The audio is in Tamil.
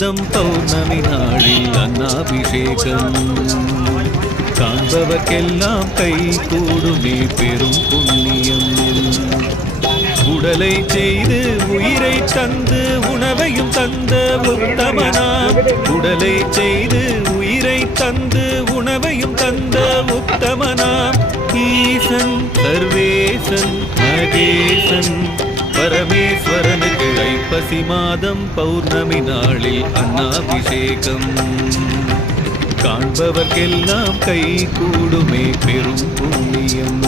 பௌர்ணமி நாளில் அன்னாபிஷேகம் காண்பவர்க்கெல்லாம் கை கூடுமே பெரும் புண்ணியம். உடலை செய்து உயிரை தந்து உணவையும் தந்த உத்தமனாம். உடலை செய்து உயிரை தந்து உணவையும் தந்த உத்தமனாம். ஈசன் சர்வேசன் மகேசன் பரமேஸ்வரனுக்கு ஐப்பசி மாதம் பௌர்ணமி நாளில் அன்னாபிஷேகம் காண்பவர்க்கெல்லாம் கை கூடுமே பெரும் புண்ணியம்.